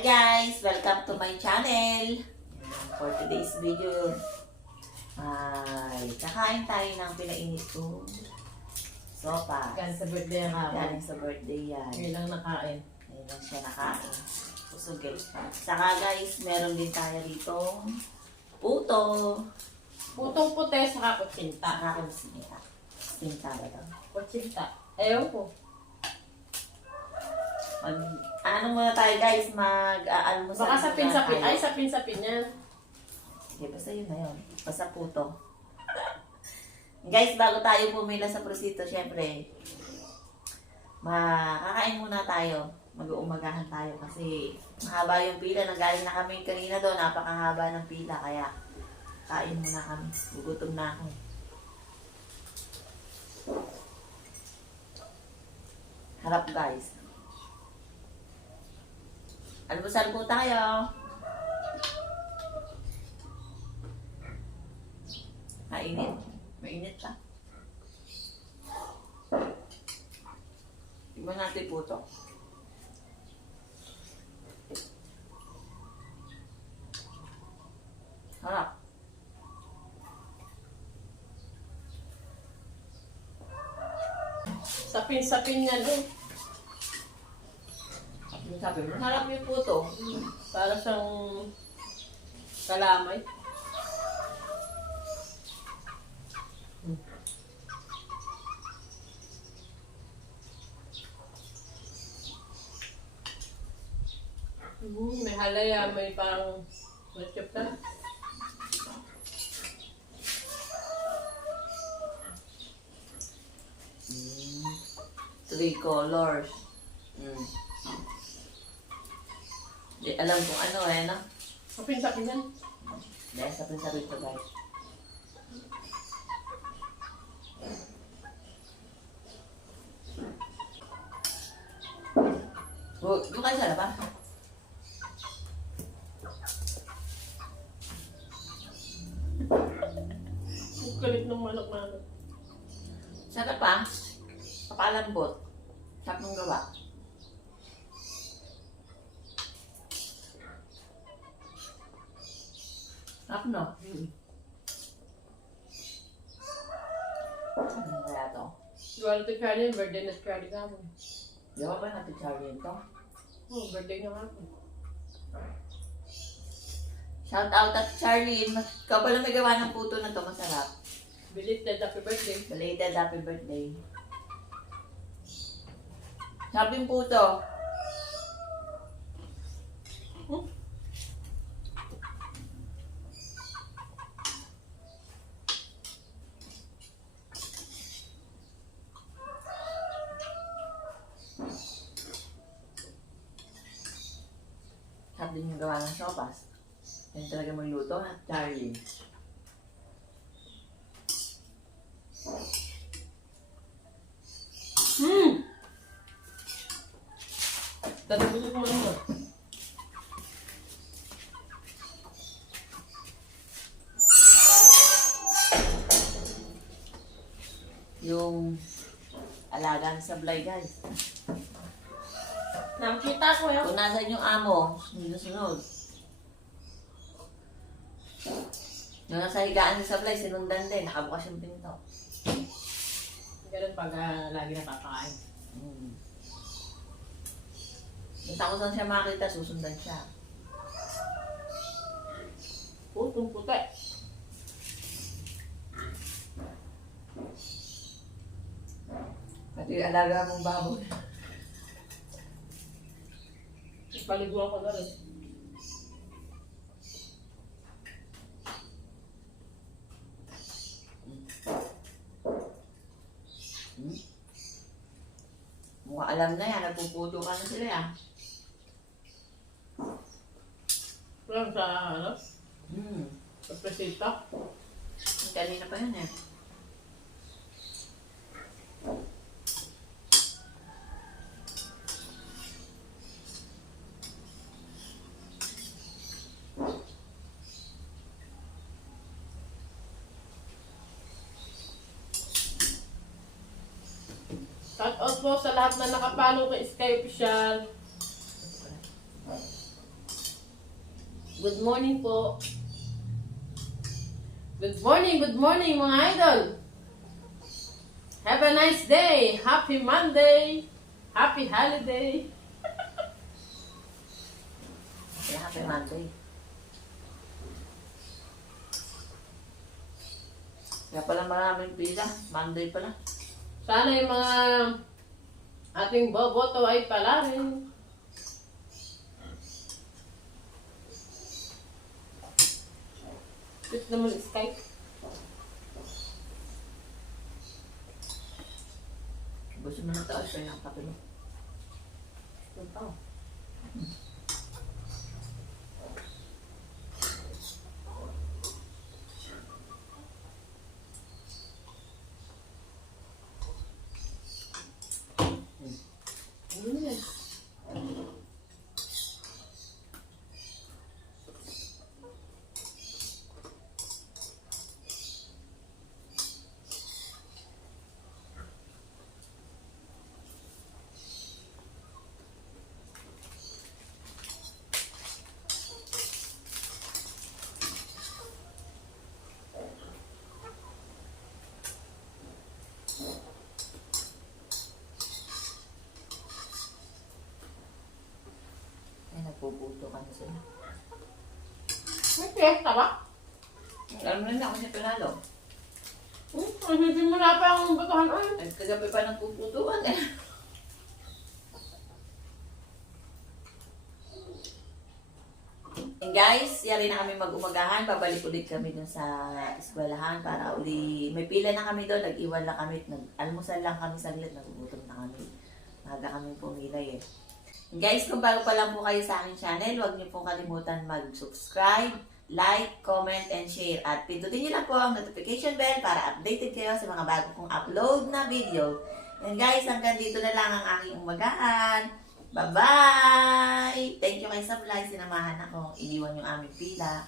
Hi guys! Welcome to my channel! For today's video, ay kakain tayo ng pinainit ko sopa. Galing sa birthday ang ako. Galing sa birthday yan. Ngayon lang nakain. Ngayon lang siya nakain. Usugin. Saka guys, meron din tayo dito puto. Putong puti saka kutsinta. Saka kusinita. Kusinita ba ito? Kutsinta. Ayaw ko. Ano muna tayo guys, mag-aalmusal. Baka sapin-sapin. tayo. Ay, sapin-sapin yan. Sige, basta yun na yun. Basta puto. Guys, bago tayo pumila sa prosito, syempre, makakain muna tayo. Mag-uumagahan tayo kasi mahaba yung pila. Nanggaling na kami kanina doon. Napakahaba ng pila. Kaya, kain muna kami. Gugutom na ako. Harap guys. Almusal po tayo. Mainit. Mainit pa. Tignan natin po ito. Harap. Sapin-sapin yan eh. Sabi mo, harap yung puto. Para siyang kalamay. May halaya, may parang matchup na. Three colors. Di alam kung ano no? Sapin-sapin yan. Dahil sapin-sapin ko guys. Doon kayo sa labas. Ang kulit ng manok-manok. Sarap pa. Kapalambot. Sarap ng gawa. Sarap no? Ano kaya to? Iwan ito Charlie, birthday na Charlie ka mo. Di ba ba natin Charlie ito? Oh, birthday niya nga ako. Shout out at Charlene. Ikaw pala may gawa ng puto na to. Masarap. Belated happy birthday. Belated happy birthday. Sarap yung puto. Sarap din yung gawa ng sopas. Yan talaga magluto at Charlie. Tatapusin mo ano. Yung alagang sablay guys. Nakita ko yun. Kung nasan yung amo, hindi nasunod. Yung nasa higaan sa sablay, sinundan din. Nakabukas yung pinto. Ganun pag lagi napapakain. Basta kung saan siya makita, susundan siya. Putong puti. Pati yung alaga mong baboy. Paliguan ko na rin. Mukhang alam na yan, nagpuputo ka na sila yan. Walang sa ano? Hmm. Sa presita. Kanina pa yun eh. Shout out po sa lahat na nakapalo kay Sky Official. Good morning po. Good morning mga idol. Have a nice day. Happy Monday. Happy holiday. Kaya happy Monday. Kaya pala maraming pila. Monday pala. Sana yung mga ating boboto ay pala rin. Ito naman Skype. Gusto mo na taas kaya ang kape mo. Ito. Ano yan? Ay, nagpuputo ka na sila. May fiesta ba? Alam mo na ako siya pinalo. Simula pa ang batuhan. Ay, kagabi pa nagpuputuan eh. And guys, yari na kami mag-umagahan. Babalik ulit kami dun sa eskwelahan para uli. May pila na kami doon. Nag-iwan lang kami. Nag-almusal lang kami saglit. Nagugutom na kami. Maga kami pumilay eh. And guys, kung bago pa lang po kayo sa aking channel, huwag niyo pong kalimutan mag-subscribe, like, comment, and share. At pindutin niyo lang po ang notification bell para updated kayo sa mga bago kong upload na video. And guys, hanggang dito na lang ang aking umagahan. Bye-bye! Thank you kay Sablay. Sinamahan ako. Iniwan yung aming pila.